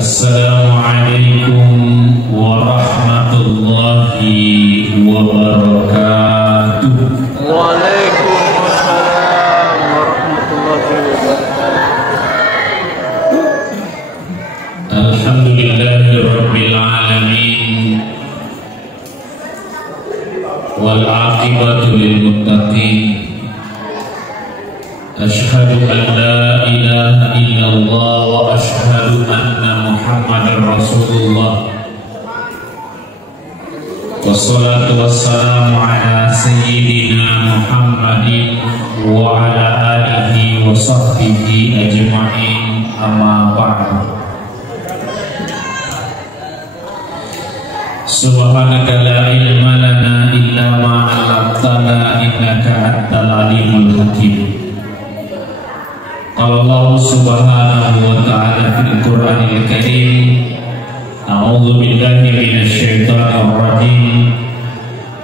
Assalamualaikum warahmatullahi wabarakatuh. Waalaikumsalam warahmatullahi wabarakatuh. Alhamdulillahirabbil alamin. Wal aqibatu lil muttaqin. Asyhadu an la ilaha illallah wa asyhadu anna Muhammadar Rasulullah. Wassalatu wassalamu ala sayyidina Muhammadin wa ala alihi wa sahbihi ajma'in, amma ba'du. Subhanaka la ilma lana illa ma 'allamtana innaka antal alimul hakim. Allah subhanahu wa ta'ala fil Qur'anil Karim, a'udzu billahi minasy syaithanir rajim,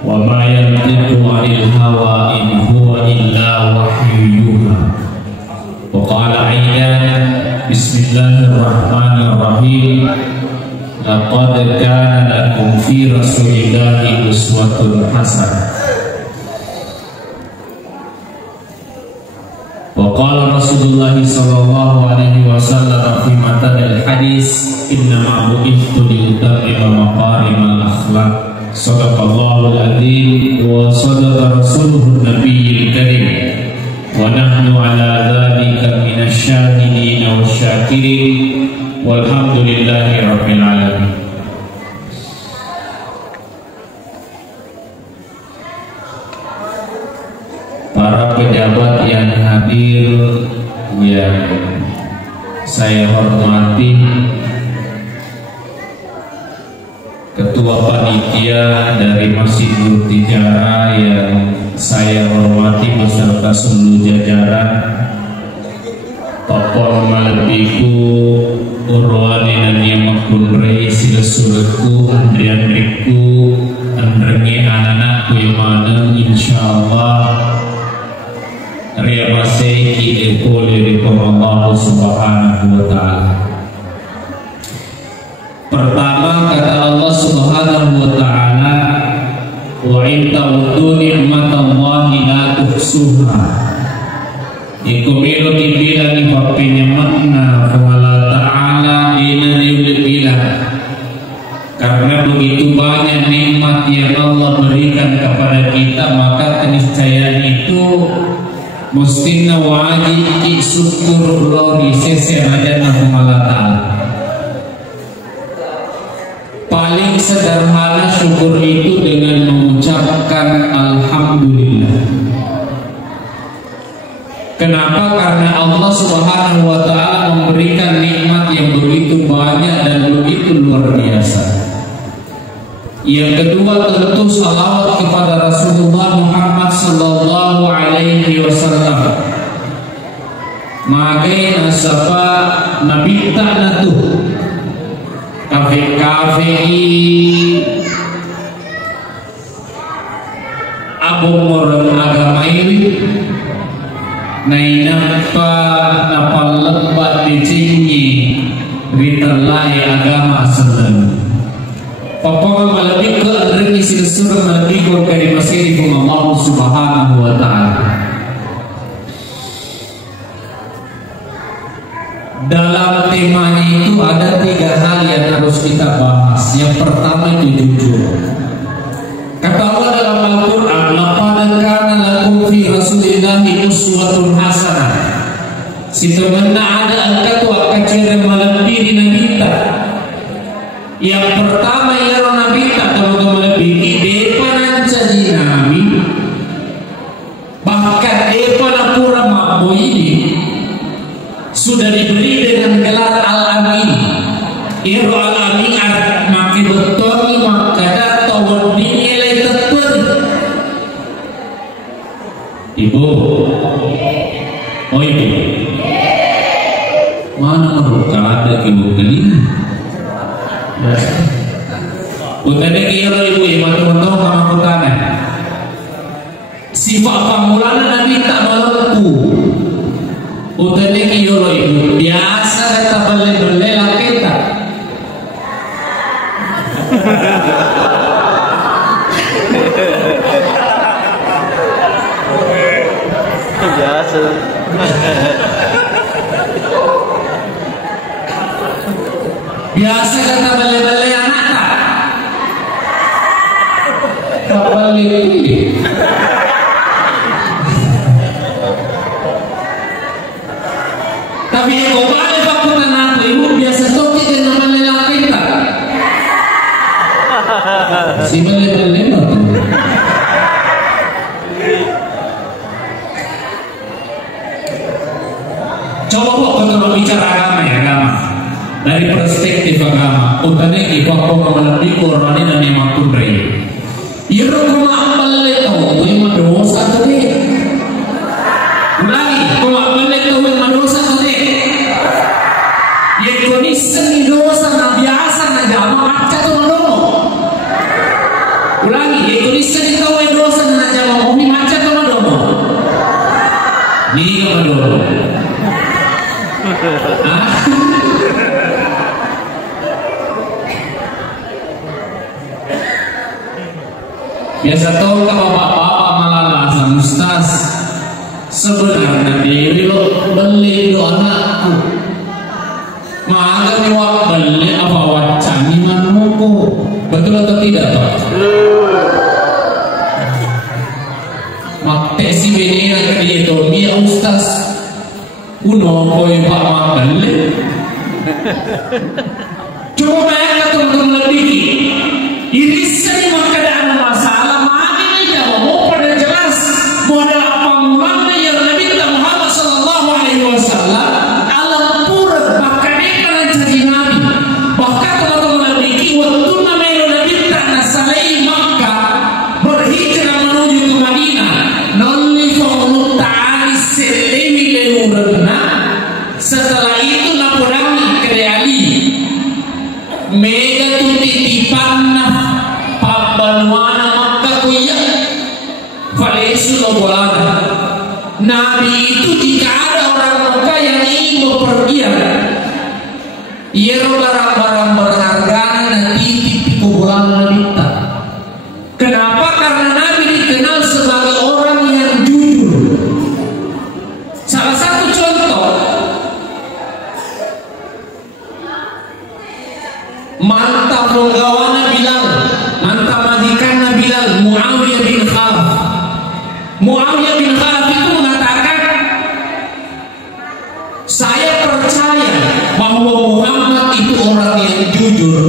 wa ma yantiqu 'anil hawa in huwa illa wahyu yuha. Wa qala aidan, bismillahirrahmanirrahim, laqad kana lakum fi rasulillahi uswatun hasanah. Wa qala Rasulullah sallallahu alaihi wasallam fi matanil hadis, inna ma'bu'ithtu liutammima maqarimal akhlaq. Shadaqallahul adzim wa shadaqa rasuluhun nabiyil karim, wa nahnu ala dzalika minasy syahidin wasyakirin, walhamdulillahi rabbil alamin. Para pejabat yang hadir, yang saya hormati, Ketua Panitia dari Masjid Nur Tijarah yang saya hormati beserta seluruh jajaran, tokoh malebiku, urwani dan yamakun rei silasuleku, andrianriku, andrengi anak-anakku yang mana insyaallah Ria masih diepoli Allah subhanahu wa ta'ala. Pertama kata Allah subhanahu wa ta'ala, wa in ta'uddu ni'matallahi la tuhsuha. Ikumilu dibilang ipapinya makna Allah ta'ala ina dibilang, karena begitu banyak nikmat yang Allah berikan kepada kita, maka keniscayaan itu mustina wajib syukur lori seseraja Allah ta'ala. Paling sederhana syukur itu dengan mengucapkan alhamdulillah. Kenapa? Karena Allah subhanahu wa ta'ala memberikan nikmat yang begitu banyak dan begitu luar biasa. Yang kedua, tentu salawat kepada Rasulullah Muhammad sallallahu alaihi wasallam. Magai nasaba nabi ta'natu kafe-kafe abu moron agama ini nainapa napal lebat dicingi riterlai agama selalu. Papa malabik ke adrengi silsur malabik ke dari masih Allah subhanahu wa ta'ala. Dalam temanya itu ada 3 hal yang harus kita bahas. Yang pertama itu jujur. Kata Allah dalam Al-Quran, laqad kana lakum fi rasulillahi uswatun hasanah. Sebenarnya ada al-katwa kacir malabik nabita. Yang pertama ya Nabi tak kalau lebih depan caji Nabi, bahkan depan apura makbo ini sudah diberi dengan gelar Al-Amin. Iru Al-Amin maki betul maka tawar dinilai tepat. Ibu, oh ibu, mana mereka ada ibu kali? Utane kira ibu teman-teman sama kutane. Sifat pamulana Nabi tak malampu. Utane kira ibu biasa kata balik-balik kita. Biasa kata bale-bale anak tak? Bale tapi kau balik waktu tenang ibu biasa toki dengan bale laki tak? Si bale-bale tak? Coba kalau bicara agama ya, agama dari perspektif agama utane ipako kamalandi korani dan imakun rei iro kuma amballe tau ima dosa tadi ulangi kuma amballe tau ima dosa tadi ye konisa ni dosa na biasa na jama macca to nono ulangi ye konisa ni tau dosa na jama omi macca to nono ni nono biasa tahu kalau bapak-bapak malah alasan ustaz sebenarnya diri lo beli do anakku maka nih wak beli apa wacani manuku betul atau tidak Pak? Mak si bini yang dia itu dia ustaz uno koi pak beli coba bayangkan teman-teman lebih ini sering keadaan masalah mana jawab mau pada jelas modal pembangunan yang Nabi Muhammad Sallallahu Alaihi Wasallam alam pura bahkan ikan jadi Nabi bahkan teman-teman lebih waktu namanya Nabi tanah salai Makkah berhijrah menuju ke Madinah nolli fa'ulu ta'ali selemi leurna setelah itu laporan ke Ali mega tu titipan pambanuana Makkah kuya falesu lobolana Nabi itu jika ada orang Makkah yang ingin bepergian ia barang-barang berharga dan titip di kuburan Nabi. Kenapa? Karena Nabi dikenal sebagai orang yang jujur. Salah satu contoh mantap penggawana Bilal, mantap majikan Bilal, Muawiyah bin Khalaf. Muawiyah bin Khalaf itu mengatakan, saya percaya bahwa Muhammad itu orang yang jujur.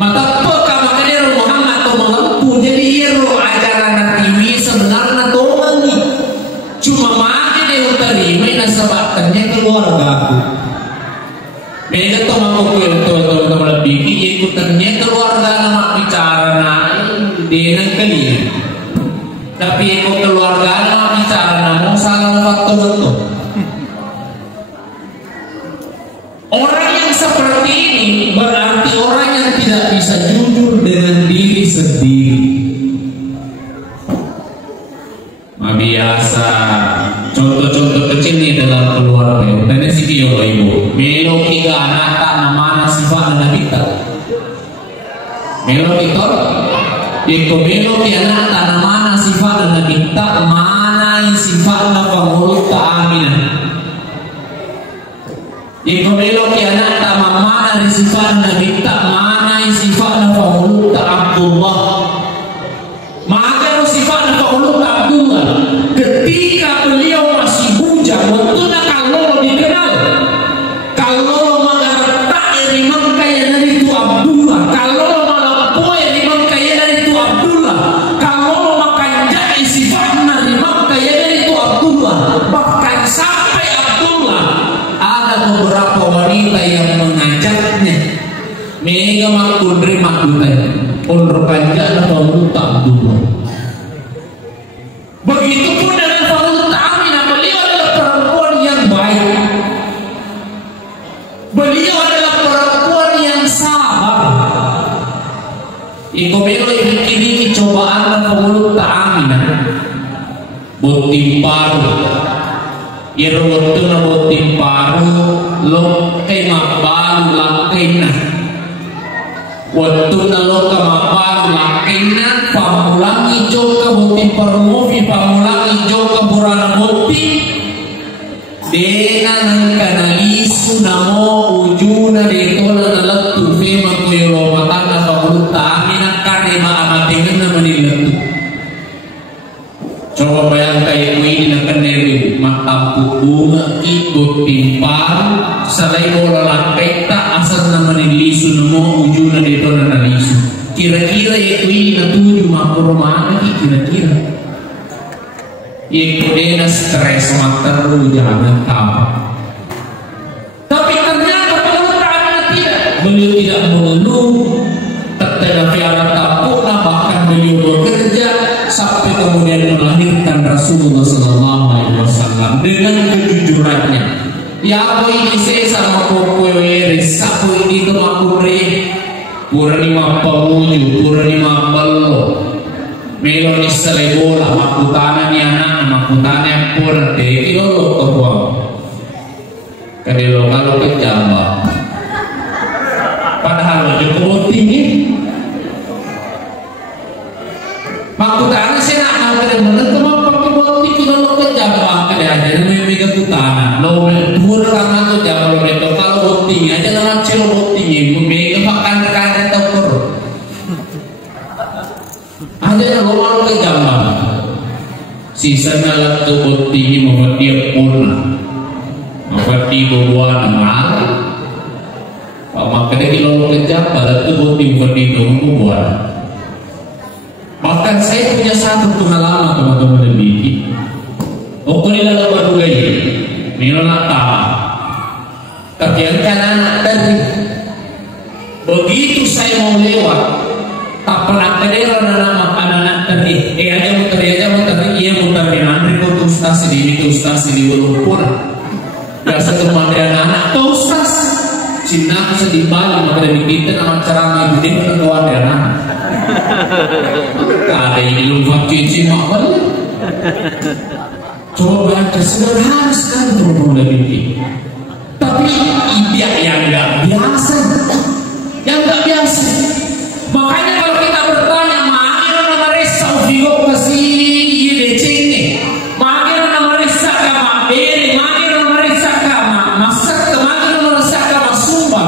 Maka maka dia Muhammad atau mengempu jadi hero ajaran TV sebenarnya doang nih. Cuma makin dia terima nasabahkannya keluarga aku. Beda tuh mau teman lebih ikutannya keluarga nama bicara dengan kalian. Tapi ikut keluarga nama bicara namun salah faktor betul. Orang yang seperti ini berarti orang yang tidak bisa jujur dengan diri sendiri. Biasa contoh-contoh kecil nih dalam keluarga. Tanya si Kio ibu, melo tiga anak nama sifat Nabi kita. Melo kita, itu melo tiga anak nama sifat Nabi kita mana sifat Nabi Aminah. Itu melo tiga anak mana sifat Nabi kita mana sifat Nabi Abdullah. Maka sifat Nabi Abdullah ketika beliau masih bujang waktu kalau dikenal kalau mengerti dari Makkah dari itu Abdullah kalau melampau dari Makkah dari itu Abdullah kalau makan jadi sifatnya dari Makkah dari itu Abdullah bahkan sampai Abdullah ada beberapa wanita yang mengajaknya mega makundri makundai unrukannya Abdullah. Begitupun dengan Fatimah Aminah, beliau adalah perempuan yang baik. Beliau adalah perempuan yang sabar. Ibu beliau ini cobaan Fatimah Aminah. Botim paru, irwatu na botim paru, lokay mabalu lakay na. Waktu nalo kamaparu lakay na, pamulangi joka botim parumovi, pamulangi joka burana botim. Dena ng kanalisu na mo ujuna dito na nalat salai bola lantai tak asal nama lisu nemo ujungnya itu nana lisu. Kira-kira itu na tujuh makro mana kira-kira. Itu dia stres materu jangan tahu. Tapi ternyata pengutaranya tidak. Beliau tidak mengeluh, tetapi anak takut, bahkan beliau bekerja sampai kemudian melahirkan Rasulullah SAW dengan kejujurannya. Ya apa ini saya sama kowe sapu ini ke makure pura lima pamuju pura lima balo melo ni selebola makutana ni anak makutana yang pura deki lo kebuang kadelo kalau kejamba padahal cukup tinggi makutana saya nak ada benar cuma pakai boti kalau kejamba kada aja memang kutana lo pura lama tu jamba lo betul kalau boti aja nama celo boti memang makan kada tahu ada yang ngomong ke gambar sisanya latu boti membuat dia purna membuat dia berbuat mahal maka dia kalau kerja pada tu boti membuat dia berbuat. Bahkan saya punya satu pengalaman teman-teman dan bikin okunilah lebar dulu ini nak tahu tapi yang kan anak tadi begitu saya mau lewat tak pernah kedera nama anak-anak tadi aja muter iya muter di nanti kau ustaz di Wulumpur biasa cuma ada anak tuh ustaz Cina sedih balik maka dari kita nama ceramah ibu dia ketua ada anak ada ini lupa cincin makmal coba baca sederhana sekali teman-teman dan bikin tapi dia yang nggak biasa makanya kalau kita bertanya makanya nama resau vigo kasih IDC ini makanya nama resau kama beri makanya nama resau kama masak makanya nama resau kama sumba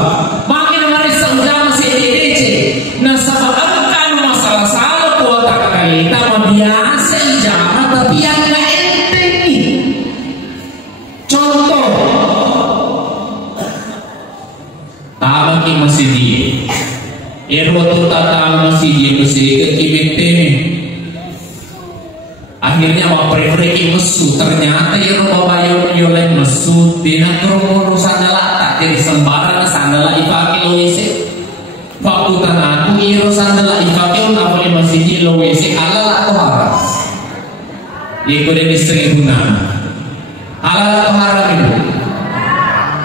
makanya nama resau jama si IDC nah sebab kan masalah salah kuota kita biasa jama tapi yang nggak enteng nih contoh tabaki masih dia Erwatu tata masih itu sedikit kibetene. Akhirnya mau preferensi mesu ternyata Eropa bayo yolen mesu dina kromo sandala tak jadi sembarang sandala ipake loese. Fakutan aku iro sandala ipake una boleh masih di loese ala atau haram. Iku dia istri guna. Ala atau haram itu.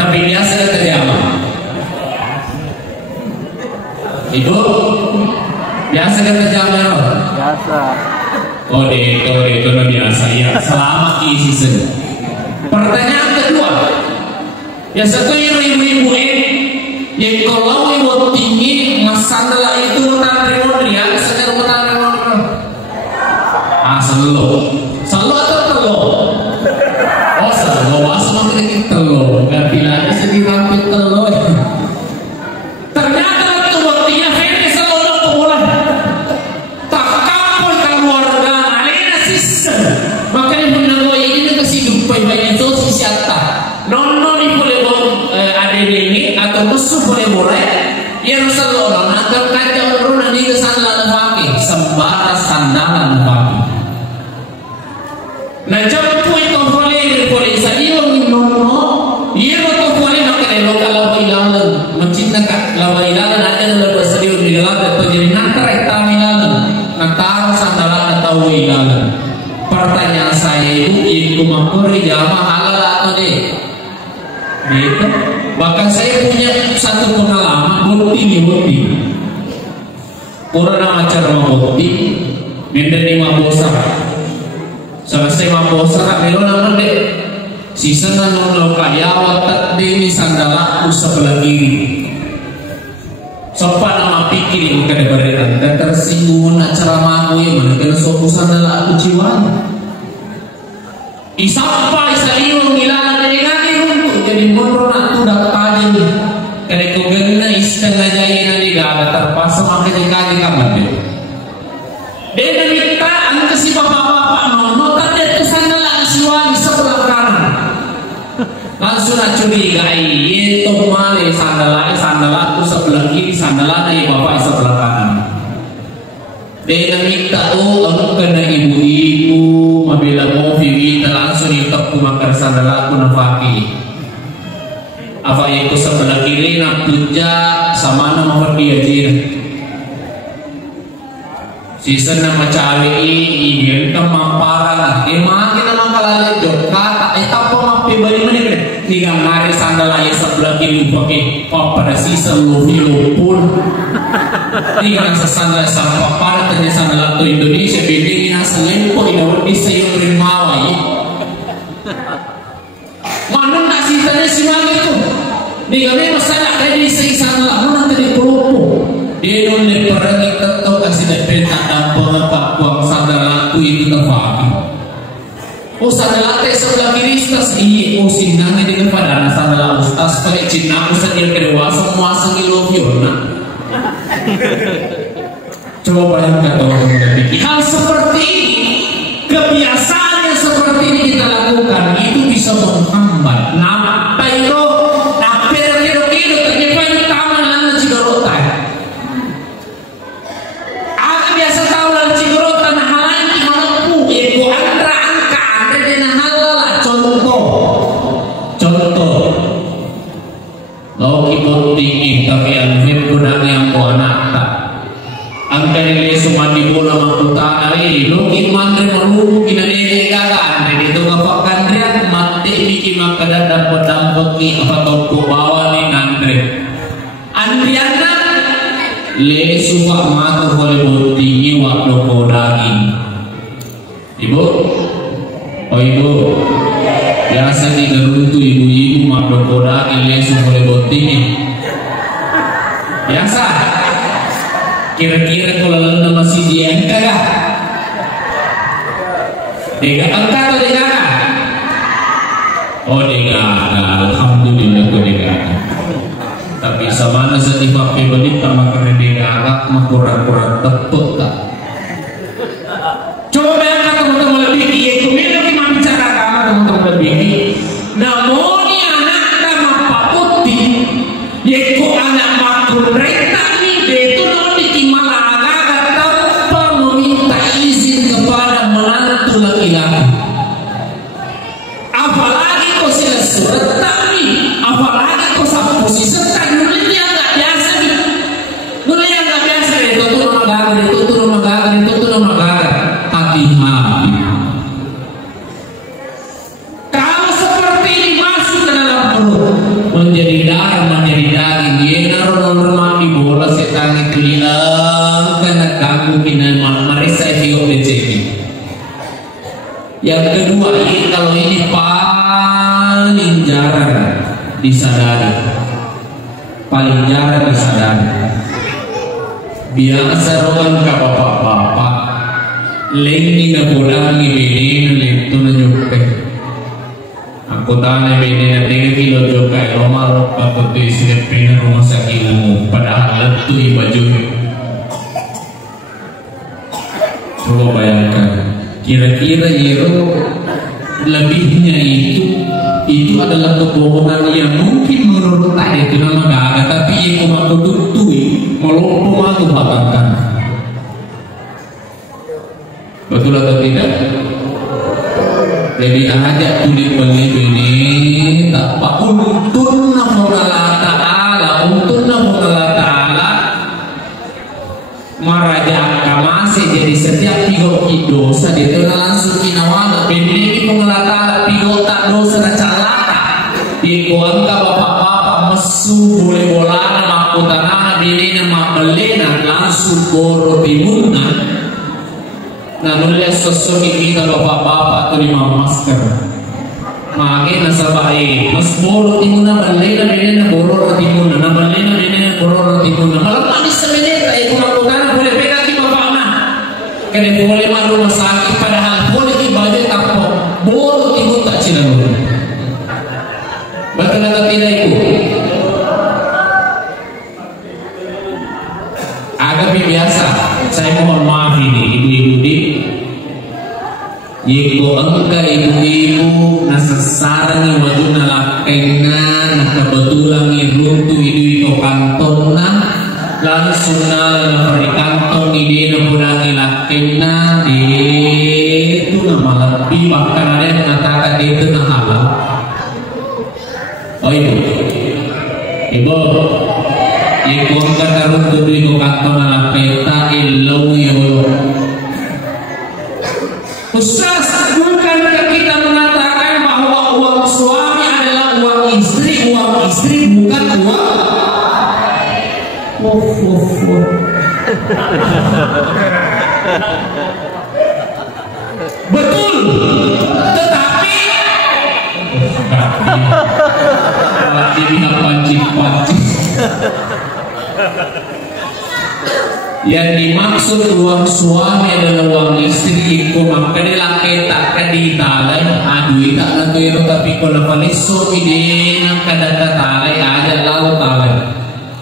Tapi biasa terjadi Ibu biasa kan kerjanya biasa. Oh itu biasa ya. Selama isi sedang. Pertanyaan kedua, ya satu ibu-ibu yang kalau ibu tinggi masalah itu menarik ya, sedang menarik. Selalu atau telur? Oh selalu masuk ke telur. Gak bilang sedih rapi telur. Musuh boleh ya Rasulullah agar kacau urun di sandalan pakai sembara sandalan pakai nah jauh itu boleh saya nono iya itu boleh makan kalau ilalan mencintakan lawan ilalan ada lebih serius di dalam terjadi nanti retamilan nanti sandalan atau ilalan pertanyaan saya itu makmuri jamaah halal atau deh gitu. Bahkan saya punya satu pengalaman bukti pura nama cara bukti benda ni mambosa selesai mambosa melo nama dek sisa nang kaya watak demi sandalaku sebelah kiri sopan nama pikir bukan diberikan dan tersinggung nak ceramahku yang mana kena suatu sandalaku ciwan isapa isaliung ngilang dari kaki runtuh jadi mundur nak tudak tadi kena kugena istengah jaya nanti gak ada terpaksa makin kaki kamar dia minta angka si bapak-bapak nono tadi itu sandal siwani sebelah kanan langsung nak curigai itu male sandal aku sebelah kiri, sandal dari bapak sebelah kanan. Dia minta kamu kena ibu-ibu mabila mau kita langsung ikut kumakar sandal aku nafaki. Apa itu sebelah kiri nak puja sama nama dia jir. Sisa nama cawe ini dia mamparan. Makin nama kalalit dok kata apa mapi bari mana kan? Tiga hari sandal ayah sebelah kiri pakai pada sisa lupun. Tiga sandal sama pada tanya sandal atau Indonesia beda ini asal kok ini bisa yang berimawa ya. Mana nak sisa si mana itu? Dia memang salah dari sisa sandal mana tadi kelompok. Dia boleh pergi tetap kasih dapat dampak buang sandal aku itu terpakai. Oh sandal aku sebelah kiri tas iya. Oh sinangnya dengan pada sandal aku tas pakai cina aku sendiri kedua semua sengilo fiona. Coba bayangkan kalau kita pikir hal seperti ini, kebiasaan yang seperti ini kita lakukan itu bisa menghambat. Nampak itu, nampak kira-kira ternyata itu taman lana cigarotan. Aku biasa tahu lana cigarotan hal lain di mana pun. Ego andra angka andra dengan hal lah contoh. Lalu kita tinggi tapi alfit guna yang buana tak. Angka ini semua di bola makuta hari. Loki mandre malu kita ni gagal. Jadi itu kapakan dia mati bikin makanan dapat ki apa toko bawa ni andre. Andriana le suka matu boleh tinggi waktu daging. Ibu, oh ibu. Biasa di geruntu ibu-ibu makdo koda ini boleh boting. Biasa. Kira-kira kalau lalu masih di angka kah? Dega angka atau dega? Oh dega, alhamdulillah kau dega. Tapi sama nasi tiba pribadi sama kena dega agak kurang-kurang tepuk tak? Coba bayangkan teman-teman lebih dia itu memang kita bicara agama teman-teman lebih. Namun ni anak nama Pak Putih, dia itu anak makul reta ni dia itu nanti kimalaga tanpa meminta izin kepada menantu laki-laki. Apalagi kau sila surat tapi, apalagi kau sama posisi serta dulu ni agak biasa ni. Dulu ni agak biasa ni. Itu nama gagal. Hati-hati. Kalau seperti ini masuk ke dalam perut, menjadi darah, menjadi daging. Dia normal di bola setan itu hilang karena ganggu kita merisa hidup becek. Yang kedua ini kalau ini paling jarang disadari, Biasa orang ke bapak-bapak. Lengi na pulang ni bini lento na nyupe. Aku tanya bini na 3 kilo juga normal bakit tu isi pina rumah sakit mo padahal letu baju. Coba bayangkan, kira-kira itu lebihnya itu adalah kebohongan yang mungkin menurut tadi itu nama gagal tapi yang mau tutui melompo mau bahkan. Betul atau tidak? Jadi ajak tulis beli tak pak untunna Allah Ta'ala maraja kamase jadi setiap tiga dosa dia langsung kinawala bini Allah Ta'ala tiga tak dosa na calaka di kuangka bapak-bapak mesu boleh bolana makutanana bini na mamelena langsung boro timunna. Namun lihat sosok kita bapak-bapak tu lima masker. Makin nasabai. Mas boro timuna balena balena boro timuna, na balena balena boro timuna. Malam manis sebenarnya itu lakukan boleh pegang di bapak anak. Kena boleh malu rumah sakit padahal boleh ibadah tanpa boro timuna tak cina dulu. Betul atau tidak itu? Agak biasa. Saya mohon maaf ini ibu-ibu di Yeko engka ibu-ibu nasasarang wajuna lakena na kebetulan iruntu idu kantona langsung na perikantong ide na pulang lakena itu nama lebih bahkan ada yang mengatakan itu na halal. Oh ibu yeko engka karuntu idu kantona laketa ilau yo. Ustaz, bukankah kita mengatakan bahwa uang suami adalah uang istri bukan uang? Betul, tetapi pancing. Yang dimaksud uang suami adalah uang istri ko makadila kita kaditalay aduh tak na to tapi ko na paliso ide ng kadatatalay ada law talay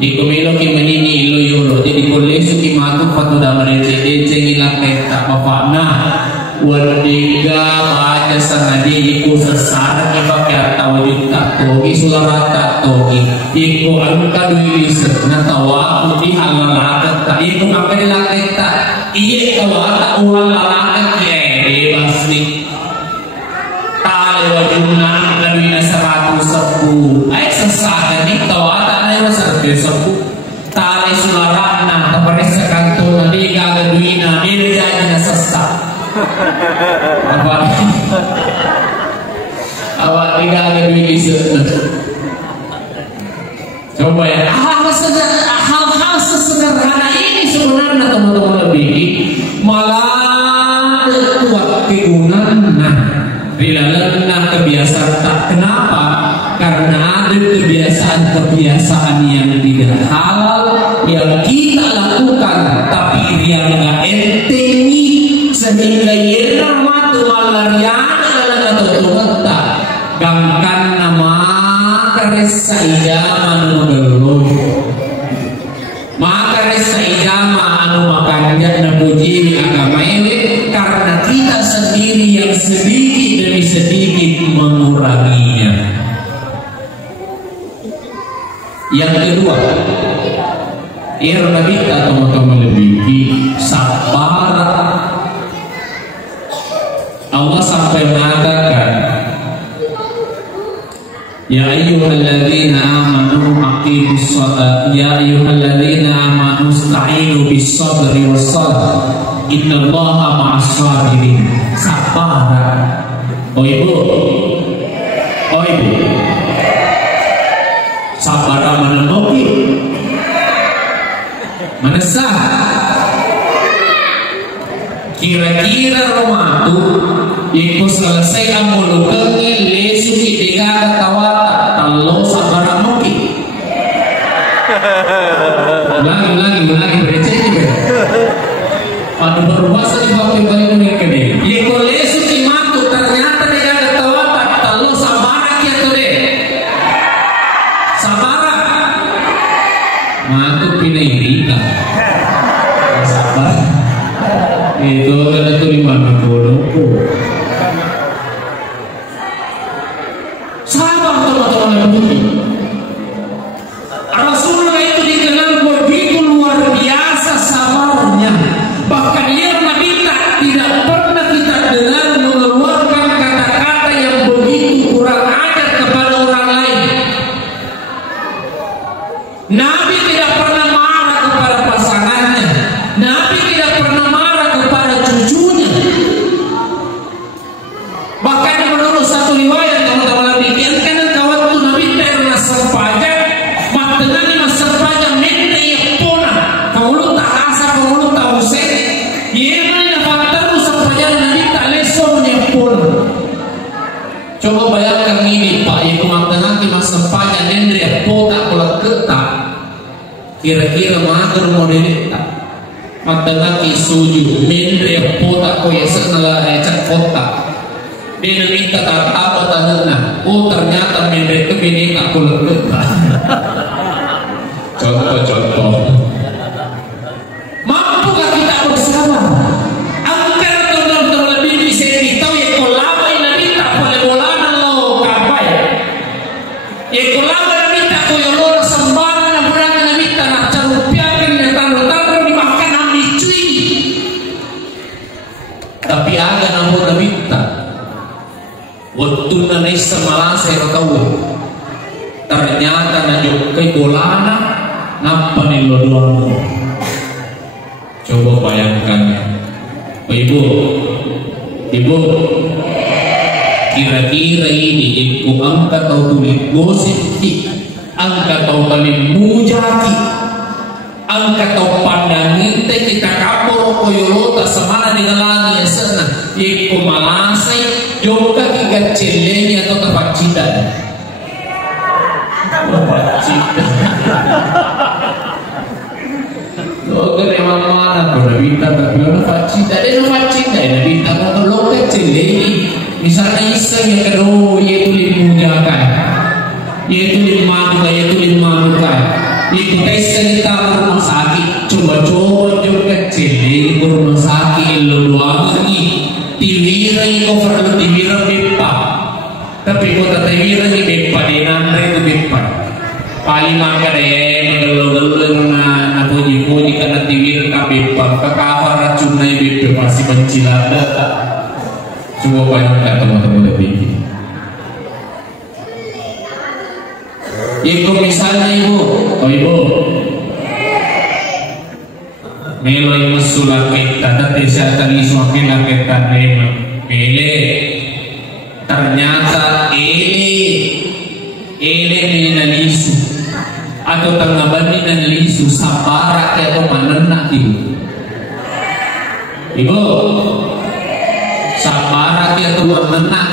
iko milo ki manini ilo yolo jadi ko leso ki matu patu da marece ngila kita papa na wadiga baca sanadi iko sasara ki pakai tawid tak togi sularata togi iko angka duilis na tawa di halalakat tak iko makadila kita iya tawa tak uang lalakat ya bebas nih tali wajuna duina 110 ay sasara nih tawa tak na 110 tali sularana kapares sa kanto na di gaga duina nilidanya na sasa apa tinggal lebih coba ya hal-hal sesederhana ini sebenarnya teman-teman lebih malah kuat kegunaan bila kebiasaan tak kenapa karena ada kebiasaan yang tidak halal yang kita lakukan tapi yang nggak entengi sehingga yerna matu malariana ala tutungta gangkan nama karesa ijama anu geluh maka karesa ijama anu makanya nabuji agama ini karena kita sendiri yang sedikit demi sedikit menguranginya. Yang kedua, kita teman-teman lebih sabar. Allah sampai mengatakan ya ayyuhalladzina amanu aqimus shalah ya ayyuhalladzina amanu ista'inu bis sabri was salah innallaha ma'as sabirin. Sabar. Oh ibu sabar mana ngopi mana sah kira-kira rumah tu ikut selesai kamu lukengi lesu hidega tawata kalau sabar mungkin ulangi bereceh juga pada berbahasa di bawah yang mereka deh ikut lesu cimatu ternyata dia ada tawata kalau sabar kia tu deh sabar matu pindah irita sabar itu ada tuh 50 sabar teman-teman. Rasulullah itu dikenal begitu luar biasa sabarnya bahkan ia Nabi tidak pernah kita dengar mengeluarkan kata-kata yang begitu kurang ajar kepada orang lain. Nabi tidak pernah marah kepada pasangannya. Nabi tidak pernah marah kepada cucunya. Bahkan menurut satu riwayat teman-teman dikatakan kawan tu Nabi pernah sempaja matengani masampaja mente yang pona kaulu tak asa kaulu tak usai yena faktor sempaja Nabi tak lesong yang pona. Coba bayangkan ini Pak yang matengani masampaja mente yang pona kalau ketak kira-kira mager model tak matengani suju mente yang pona ko yang senala ecak kota dia minta tak apa tanya ternyata mente itu bini tak kulit ketak. Contoh mampukah kita bersama angkat teman-teman lebih bisa ditahu ya Tapi aga namun nabita waktu na isa malasay ratawa ternyata najuk kay golana napa nilodoan mo. Coba bayangkan ibu kira-kira ini kung angkat atau tulis gosip ki angkat atau talim mujaki angkat atau pandangin teh kita kapor koyolota semana dinalangi ya sana iku malasay joka kigat celenya atau tempat cinta Logan emang mana kau nabita tapi tempat cinta dia tempat cinta nabita kau logan celeni misalnya iseng yang kedua yaitu limujakan yaitu limanukan yaitu kita rumah sakit coba-coba juga celeni rumah sakit luar lagi tiwira kau perlu tiwira bepa tapi kau tak tiwira ni bepa di nanda itu bepa paling maka deh mengeluh-geluh na puji-puji karena tiwira ka bepa kakak racun na bepa masih mencilada. Coba bayangkan teman-teman lebih. Ibu misalnya ibu Melo yang sudah kita tapi saya tadi suamilah kita mele ternyata ele nalisu atau tanggapan nalisu sabara atau manena ibu sabara atau manena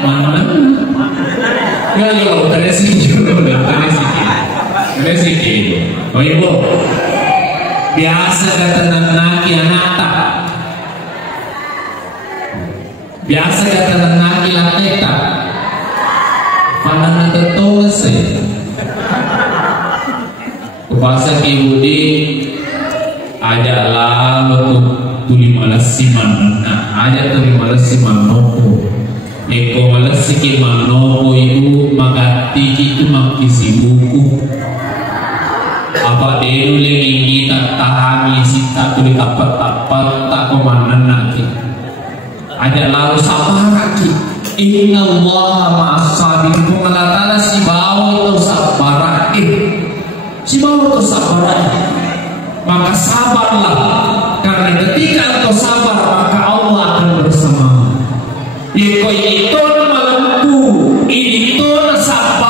mana ya Resiki. Oh ibu, biasa kata naki anata, biasa kata naki laketa, mana nanti tose. Bahasa Kibudi adalah tuli malas siman, ada tuli malas siman nopo. Eko malas siman nopo itu magati itu makisi buku. Apa dulu lagi kita tahami sita tuli tapat tak komandan lagi. Ada lalu sabar lagi. Inna Allah ma'asabirin. Mengatala si bawa itu sabar si bawa itu sabar maka sabarlah karena ketika engkau sabar maka Allah akan bersama. Iko itu mampu ini itu sabar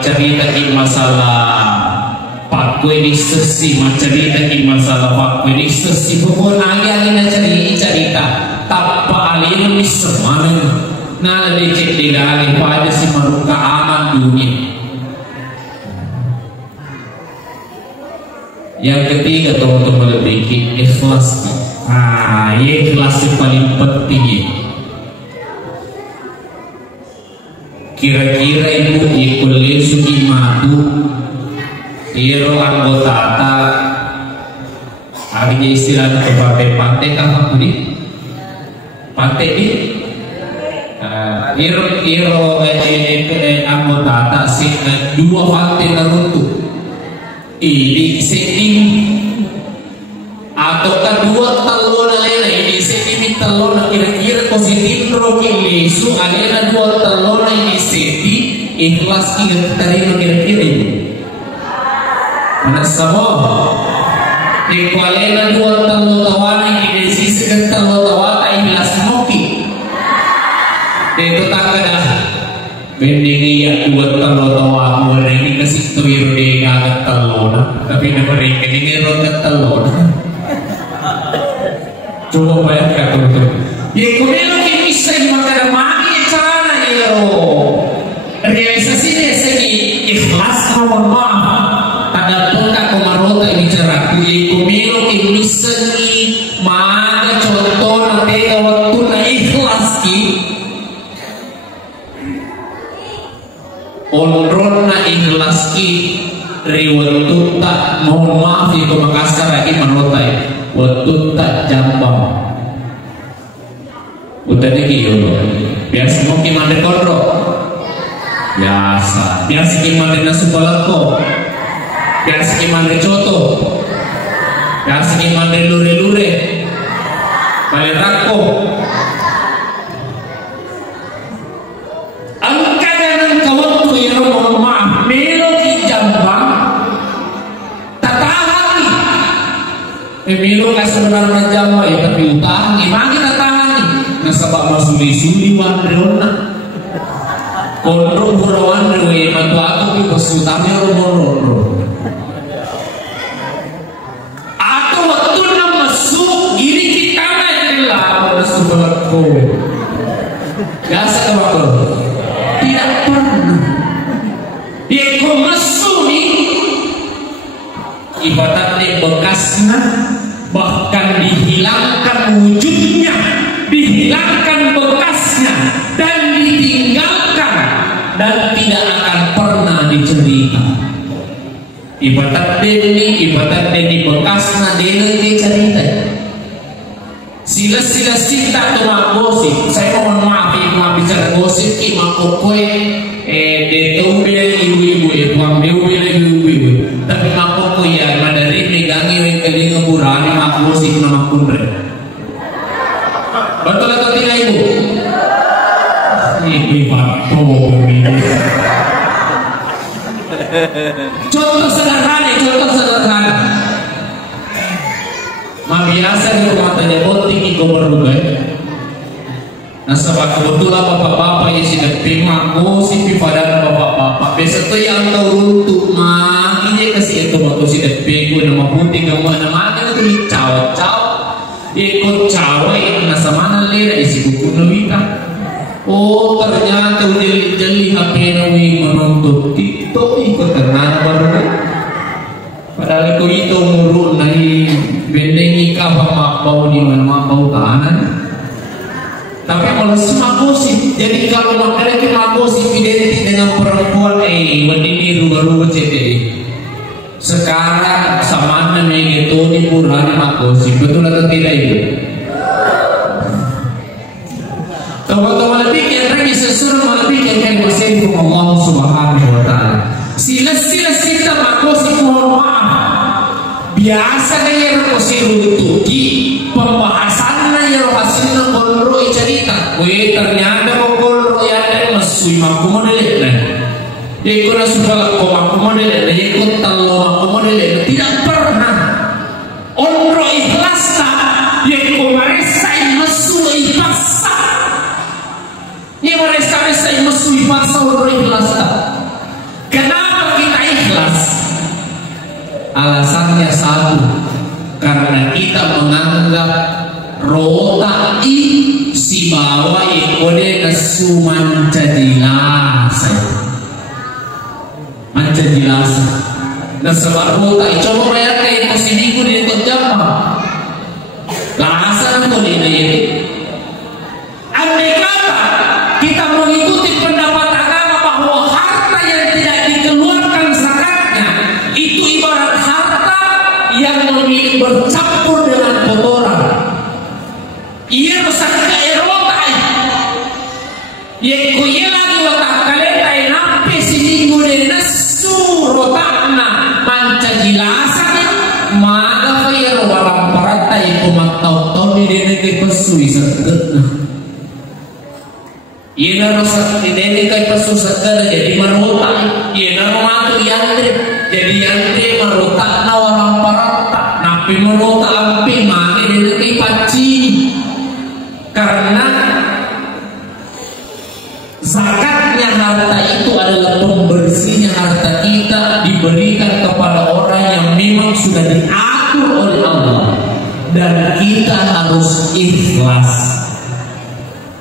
cerita di masalah Pak Kue sesi cerita di masalah Pak Kue sesi pokoknya alih cerita tanpa alih ini semuanya nah lecek di dalam pada si manusia aman dunia. Yang ketiga teman-teman lebih ikhlas. Ikhlas yang paling penting. Kira-kira ibu ikuli suki madu iro anggota akhirnya istilahnya kepada pantai kan budi pantai di iro anggota sih dua pantai teruntuk ini sing atau kedua telur lain ini sing telur kira-kira positif roki lesu ada dua telur ini seti ikhlas kira-kira ini mana semua ikualena dua telur tawana ini sisi telur tawana ikhlas moki itu tak ada pendiri ya dua telur tawana ini kasih tuir di agak telur tapi mereka ini roket telur coba bayangkan teman-teman ya kemudian bisa makan mani cara yo realisasinya segi ikhlas mohon maaf ada pengka komarota ini cara kumilo ilusengi mana contoh nanti waktu na ikhlas ki onron na ikhlas ki riwatu tak mohon maaf itu Makassar lagi manotai waktu tak Jambang udah dikio biar semua kimande kodro biasa biar kimande nasubalako biar kimande coto biar kimande lure-lure balerako angka dengan kawan tu ya mohon maaf melo di Jambang tatahani melo sebenarnya Jawa ya tapi utang gimana kita tahan nasabak masuli-suli wandrona kontrol burawan rewe bantu aku di pesutamnya romoro atau waktu nak masuk gini kita adalah pada sebelah kowe biasa kawan tidak pernah dia kau masuk ni ibaratnya bekasnya bahkan dihilangkan wujudnya dihilangkan bekasnya dan ditinggalkan dan tidak akan pernah dicerita ibarat deni bekasnya deni dicerita sila cinta atau gosip saya mohon maaf bicara gosip ki makokoy detombe ibu-ibu pamdewe ibu-ibu tapi makokoy ya madari megangi wengkali ngeburani makgosip na makundre betul atau tidak ibu? Ini contoh sederhana. Biasa di rumah tanya boting itu berubah. Nah sebab kebetulan bapak-bapak yang sudah terima gosip pada bapak-bapak. Besok tu yang tahu runtuh mah ini kasih itu waktu sudah pegu nama putih kamu nama itu caw-caw. Ikut cawe nasa mana lera isi buku nawita. Oh ternyata jeli HP nawi menuntut TikTok ikut tenang baru. Padahal itu murun nahi bendengi kah bau di mana bau tahanan. Tapi kalau semagosi, jadi kalau makanya semagosi identik dengan perempuan wadinya rubah-rubah cete. Sekarang sama namanya itu di Purani magosi, betul atau tidak itu? Teman-teman lebih yang lagi sesuatu lebih yang berseru Allah Subhanahu Wa Taala. Sila-sila kita magosi mohon maaf. Biasa yang berseru itu di pembahasannya yang hasilnya kolro cerita. Weh ternyata kolro yang ada masuk mampu model lah. Ikut sudah kau mampu model, ikut talo mampu model tidak pernah. Onro ikhlas tak, ikut mereka masuk ikhlas. Ini mereka masuk ikhlas onro ikhlas tak. Kenapa kita ikhlas? Alasannya satu, karena kita menganggap rota si bawa ikode nasuman jadilas. Jelas. Dan sebab rota coba lihat kayak posisi di ikut jamaah. Lasan tuh ini. Andai kata kita mengikuti pendapat agama bahwa harta yang tidak dikeluarkan zakatnya itu ibarat harta yang memiliki bercampur dengan kotoran. Ia besar kayak rota. Yang kuya lagi watak kalian kayak nape sini gue rotakna manca jilasan maka kaya walang paratai kumatau-tau di dene pesui segetna ina rasa di dene kay pesu segala jadi marotak ina mematu yandrip jadi yandrip marotakna walang parata napi marotak lampi mani dene kay paci karena zakatnya harta itu adalah pembersihnya harta kita diberikan kepada orang yang memang sudah diatur oleh Allah dan kita harus ikhlas.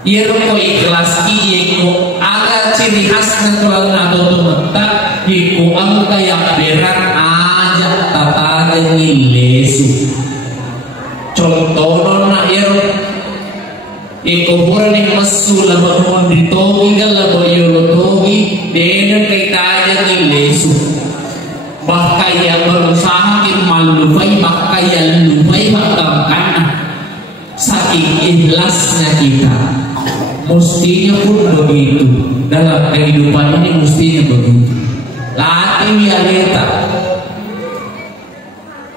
Ia ko ikhlas ko aga ciri khas na tulang na tutumata iko ang kayak berat aja tatagan nilesu contoh na iko burning masula mahon ditogi galabo yolotogi dena kay tagan nilesu bakaya berusaha malupay bakaya lupay makamkan saking ikhlasnya kita. Mestinya pun begitu dalam kehidupan ini, mestinya begitu. Latih ya leta.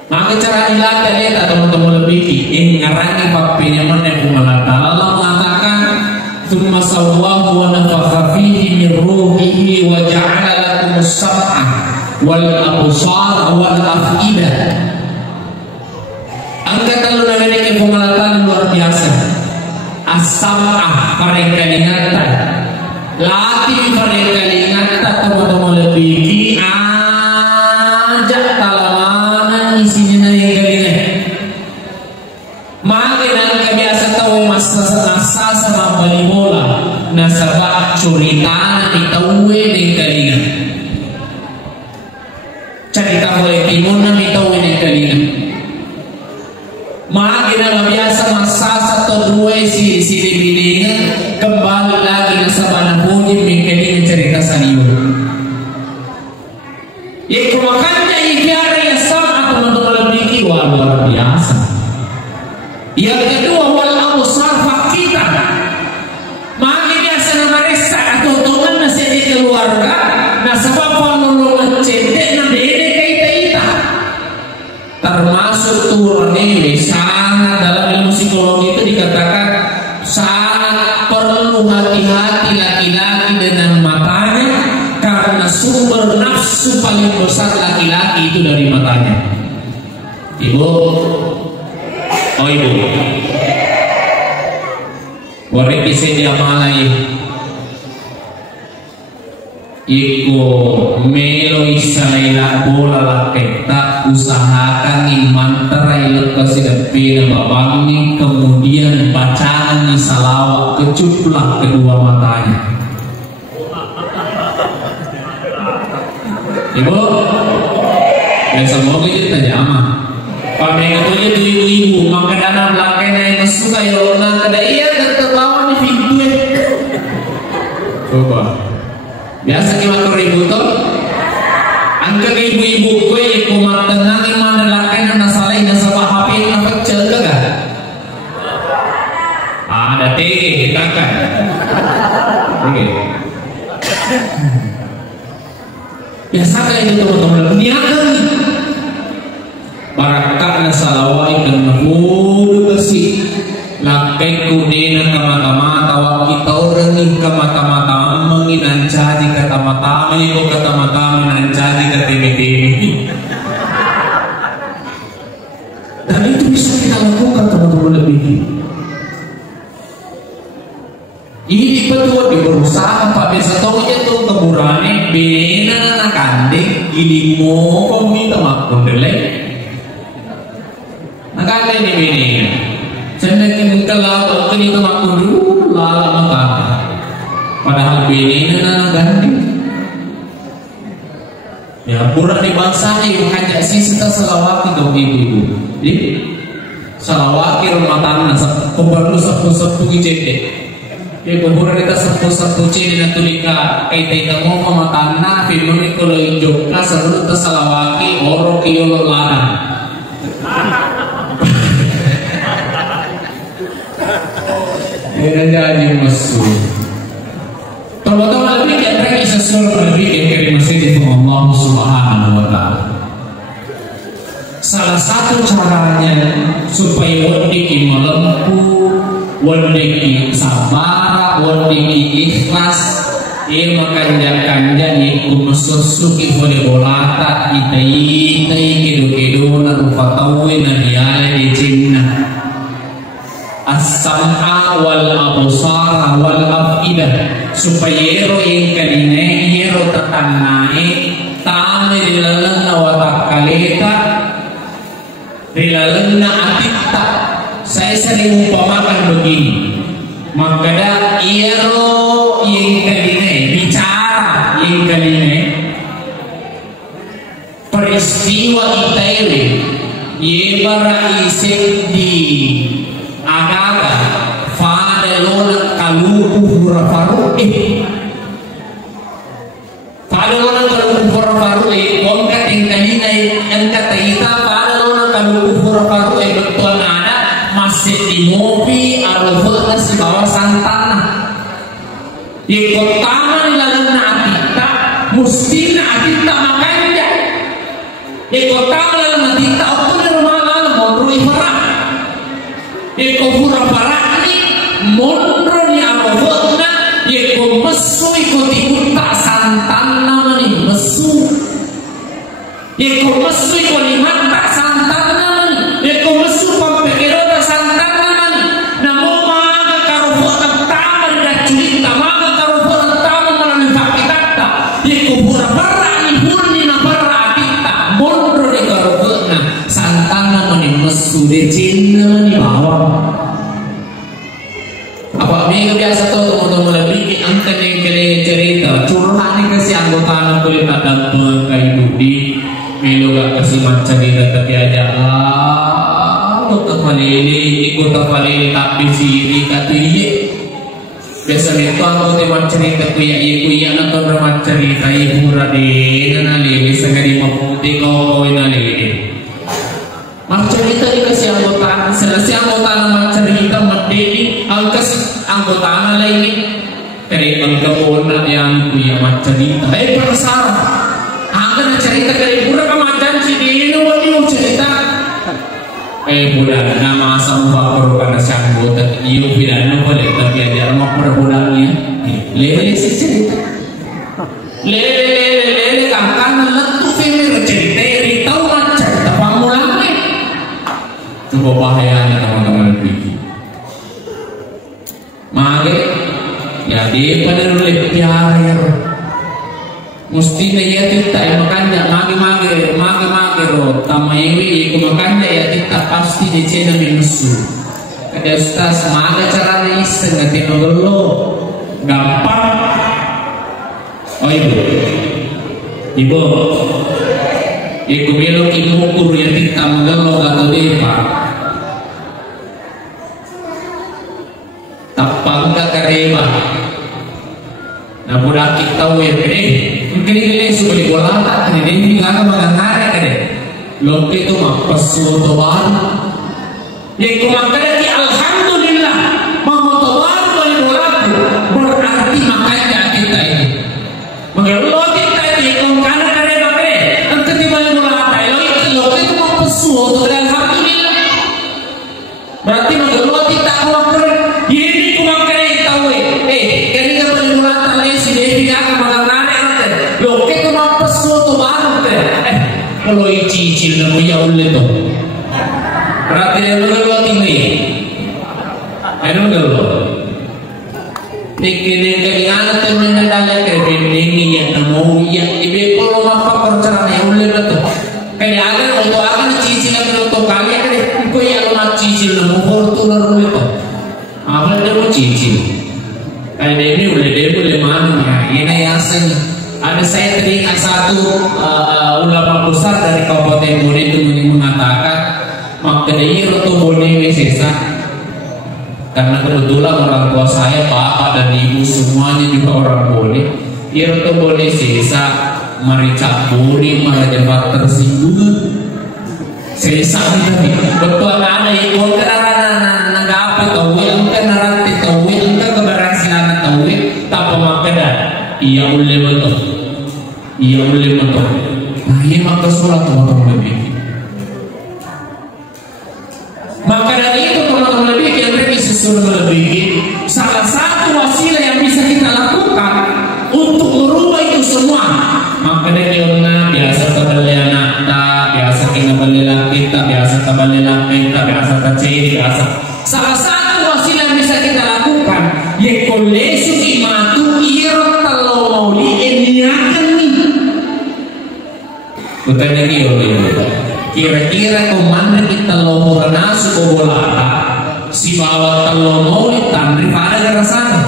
Maka cara dilatih leta teman-teman lebih ngarangi papinya mana kumalata. Allah mengatakan, "Tsumma sawwahu wa nafakha fihi min ruhihi wa ja'ala lakum as-sam'a wal absara wal af'idah." Angkatan lu nanya kumalata luar biasa. As-sam'ah paringkalingatan, latih paringkalingatan teman-teman lebih ajak talaman isinya yang galingan. Makin ang kebiasa tahu masa sama bali bola nasabak cerita itawe yang galingan. Cerita boleh timur na itawe yang galingan. Makin ang biasa masa satu dua si dirinya kembali lagi ke sabana budi mengkali cerita saniun. Yang makanya ikhtiar yang sama teman-teman lebih luar biasa. Yang kedua wal absar fakita. Makin biasa nama resa atau teman nasi di keluarga, nasabah penulungan cendek na dede kaita. Termasuk turunnya sangat dalam ilmu psikologi itu dikatakan sangat perlu hati-hati laki-laki dengan matanya karena sumber nafsu paling besar laki-laki itu dari matanya. Ibu, oh ibu, boleh bisa diamalai. Iko melo isaila bola laketa usahakan iman terai lekas depan babangni kemudian bacaan ni salawat kecuplah kedua matanya. Ibu, yang semoga itu terjamah. Pamengatulnya tu ibu-ibu maka dalam belakangnya yang suka ya orang kada iya tertawa di pintu. Coba. Biasa kita ribu tuh, angka ibu-ibu kue kumat tengah lima nelayan yang nasalai nasabah HP yang kecil kan? Ada teh kan? Oke. Biasa kayak itu teman-teman. Niatkan barakah nasalawai dan mahmud bersih. Lakai kunina kama-kama tawa kita orang ni kama-kama menginancaji kata mata ibu kata mata menancaji kata timi. Dan itu bisa kita lakukan teman-teman lebih. Ini betul berusaha Pak Bisa tahu itu keburane bina kandeng ini mau peminta makun delek. Nakale ni bini. Cenderung kalau kini makun dulu lala makan. Padahal bini na ganti. Ya pura di bangsa ini hanya sisa salawati dong ibu-ibu. Jadi salawati rumah tanah kebaru sepu-sepu gede. Ya pura kita sepu-sepu cini na tulika kaitai kamu rumah tanah film ini kalau injokna seru tersalawati orang kiyolo lana. Ini jadi masuk. Teman-teman lebih kita sesuatu lebih dari masjid Allah Subhanahu wa Ta'ala. Salah satu caranya supaya wandiki melempuh, wandiki sabar, wandiki ikhlas, makanya iku mesusuki boleh bolata itai kedo-kedo na ufatawe na diala di Cina. As-sam'a wal absara wal afidah supaya yero yang kanine yero tatanai tame dilalana watakaleta dilalana atitta. Saya sering umpamakan begini, maka iero yang kaline bicara yang kaline peristiwa itaile yebara isip di agaga fade lona kaluku hurafaru fade lona kaluku hurafaru wongkat yang kaline yang kata ita fade lona kaluku hurafaru betul ada masih di mobil arufana si bawah santana ikutama nilalang na atita musti na atita makanya ikutama nilalang na atita ako na rumagal monro ifara ikufura parani monro ni arufana ikumasu ikutikunta santana mani masu ikumasu ikulimata santana mani ikumasu pampekero sudah cinta di bawah. Apa minggu biasa tuh teman-teman lebih angkat yang kalian cerita curhat nih kasih anggota kulit ada tuh kayak budi milo gak kasih macam cerita tapi ada ikut kali ini tapi siri kata iya biasa itu anggota macam cerita kuya atau macam cerita ibu radin nali bisa kali maputi kau nali cerita dikasih anggota selesai anggota nama cerita mendeni angkas anggota lain dari bangkawan yang punya cerita penasaran angkat cerita dari pura kemajan si dino wadiu cerita bulan nama asam bakar karena si anggota iyo pidana boleh tapi ada rumah perbulannya lele si cerita lele angkat letu film cerita tahu cerita pamulangnya coba bahayanya teman-teman begini. Mage, ya di pada oleh piara mesti ya kita makanya mage ro tamayewi iku makanya ya kita pasti dicena minusu. Kada ustaz mage caranya iseng ngati nogolo gampang. Oh ibu iku belok ibu ukur ya kita menggelo atau depa tapang ka karema na budak kita we mungkin ini sudah dibolata kan ini enggak mangangare kan loke itu mapasu tobar ya iku makanya alhamdulillah mau tobar boleh bolatu berarti makanya kita ini menggelo kita ini kung kana karema kare ang ketimbang bolata loke itu mapasu tobar alhamdulillah berarti menggelo kita kuaker ini kumakare tawe kani ka boleh si devi ka magangane ate loke ko mapasu to baru kalau cicil na kuya ulit to berarti lo tinggi ano galo Nikinin kelingan temen nadala kebening ya namo ya ibe ko mapakorcara na ulit na to kaya agar untuk akan cicil na to kami ko ya lo cicil na mo fortuna ulit to apa dia mau cicil kayak ini boleh mana ini yasin ada saya teringat satu ulama besar dari Kabupaten Bone itu mengatakan maknanya roto Bone sesa karena kebetulan orang tua saya bapak dan ibu semuanya juga orang Bone roto Bone sesa mericak Bone malah dapat tersinggung sesa betul anak ibu karena nanggapi tahu yang kenarati tahu yang keberhasilan tahu tak pemakanan iya boleh betul nah ini maka surat teman-teman lebih maka dari itu teman-teman lebih yang revisi surat lebih salah satu wasilah yang bisa kita lakukan untuk merubah itu semua maka dari orang biasa kebeli anak biasa kebeli kita biasa kebeli kita biasa kecil biasa salah satu wasilah yang bisa kita lakukan ya koleksi imatu irot kalau mau dieniakan nih Kutanya kira-kira kemana kita lomor nasu bobolata si bawa kalau mau ditandri pada gara sana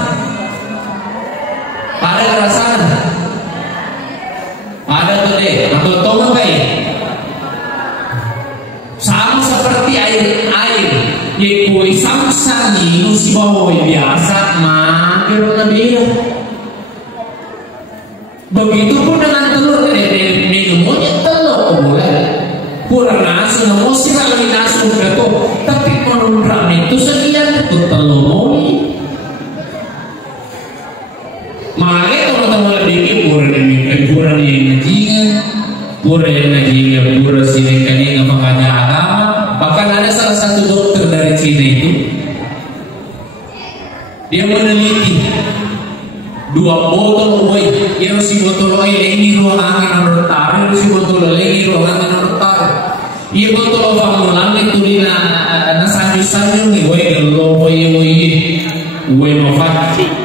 bawa biasa mampir lebih. Begitupun dengan telur minumnya telur boleh. Kurang nasu, namun sih lagi nasu betul. Tapi menurut itu sekian itu telur moli. Makanya teman-teman lebih kurang yang ngajingan, kurang sini kayaknya pengajar agama. Bahkan ada salah satu dokter dari Cina itu, dia meneliti 2 botol oil, yang si botol oil ini ruang angin menurut taruh, si botol oil ini ruang angin menurut taruh. Ia botol oil itu di na sanju nih, oil gelo oil mafati.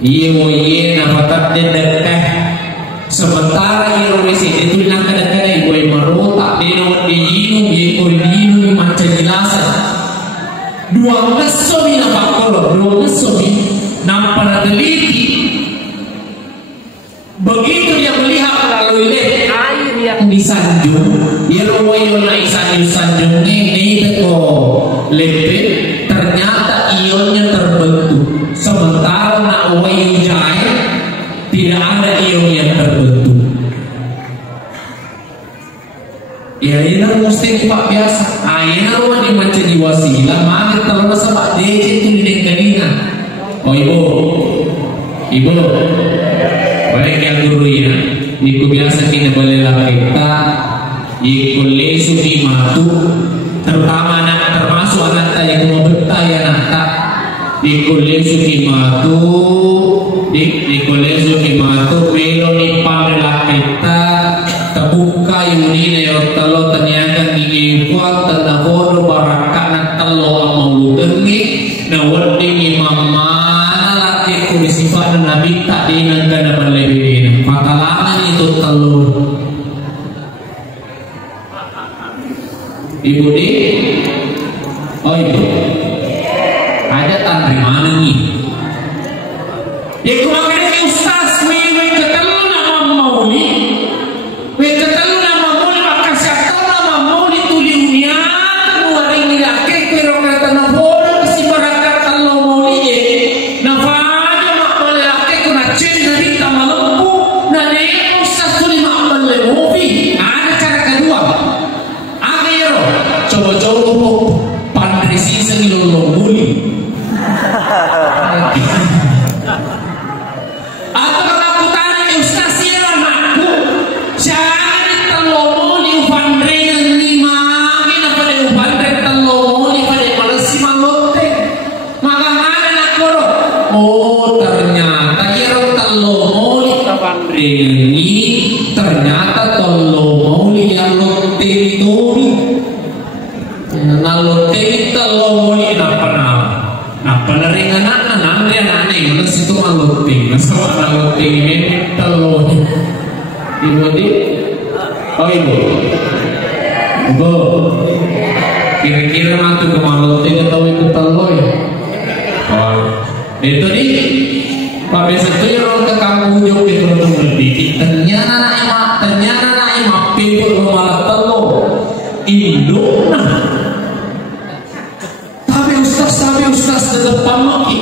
Iya woye nafatat dedek sementara Indonesia itu nang kadang-kadang woye marotak dino diinum ye koi diinum macam jelasan 2 mesomi napakolo 2 mesomi nampak teliti begitu dia melihat melalui led air yang disanjung dia woye naik sanjung ini teko lepe ternyata ionnya terbentuk. Sementara nak wayu jahit tidak ada ion yang terbentuk. Ya ini mesti pak biasa. Ayah rumah di macam di wasilah, mana kalau sebab DC itu di keningan. Oh ibu, baik yang guru ya. Ibu biasa kita boleh kita, ibu lesu di matu, terutama anak termasuk anak yang mau bertanya anak. Di kolesu kimatu melo ni pamela kita terbuka yuni ne talo tanyakan di kuat tanda bodo barakana talo mau dengi na wadi mama laki kulisifat nabi tak dengan kana berlebih pakalangan itu talo ibu di oh ibu ada tantri mana nih? Ya kemarin ustaz wewe ketemu nama mauli, wewe ketemu nama mauli maka siapa nama mauli tuli dunia keluar ini laki kero kata nama bodoh kesi barakar kalau mauli je, nafanya mak mauli laki kuna cen dari tamalempu, nane ustaz tuli mak mauli mobi. Ada cara kedua, ada yo coba pandai sih sengilolo mauli. Atau kalau aku tanya ustaz ya anakku jangan telomoli ufandre lima ini pada ufandre telomoli pada malasi malote maka mana nak koro oh ternyata kira telomoli ufandre ini ternyata telomoli yang lote itu nah lote telomoli apa neringan anak mana situ maluting, masalah maluting ini telur. Ibu di, oh ibu, kira-kira mantu ke maluting atau itu telur ya? Oh, itu di, pak besok tu orang ke kampung jauh di kerudung lebih. Ternyata emak pipul malah telur, induk nah. Tapi ustaz tetap pamaki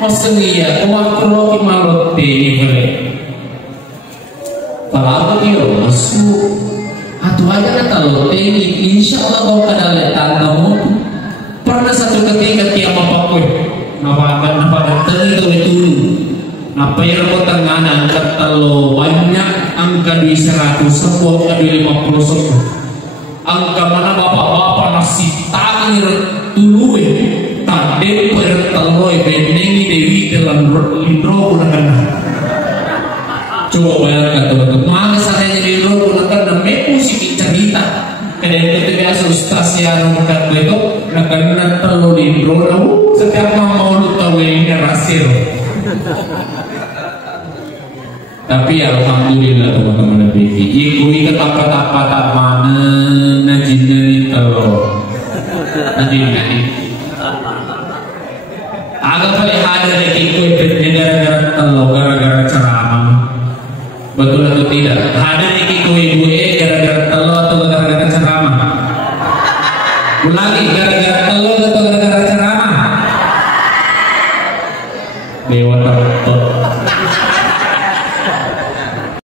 maksudnya kumakroki marote ini boleh kalau dia masuk atau aja kata lote ini insya Allah kau kadang tandamu pernah satu ketika dia mapakui apa datang itu apa yang kau tengah angkat telo banyak angka 200 sebuah kali 50 sebuah angka mana bapak-bapak nasi tangi tului tadi perteloi benengi dewi dalam lindro punakan coba bayangkan teman-teman mana salahnya lindro punakan dan musik cerita kadang itu biasa ustaz yang mengatakan itu nak telo lindro setiap mau lu tahu ini rahasia tapi alhamdulillah teman-teman lebih ikui ketapa-tapa tak mana najinnya telo najinnya agak paling ada ikut gara-gara telo gara-gara ceramah betul atau tidak ada ikut ibu gara-gara telo atau gara-gara ceramah ulangi gara-gara telo atau gara-gara ceramah wa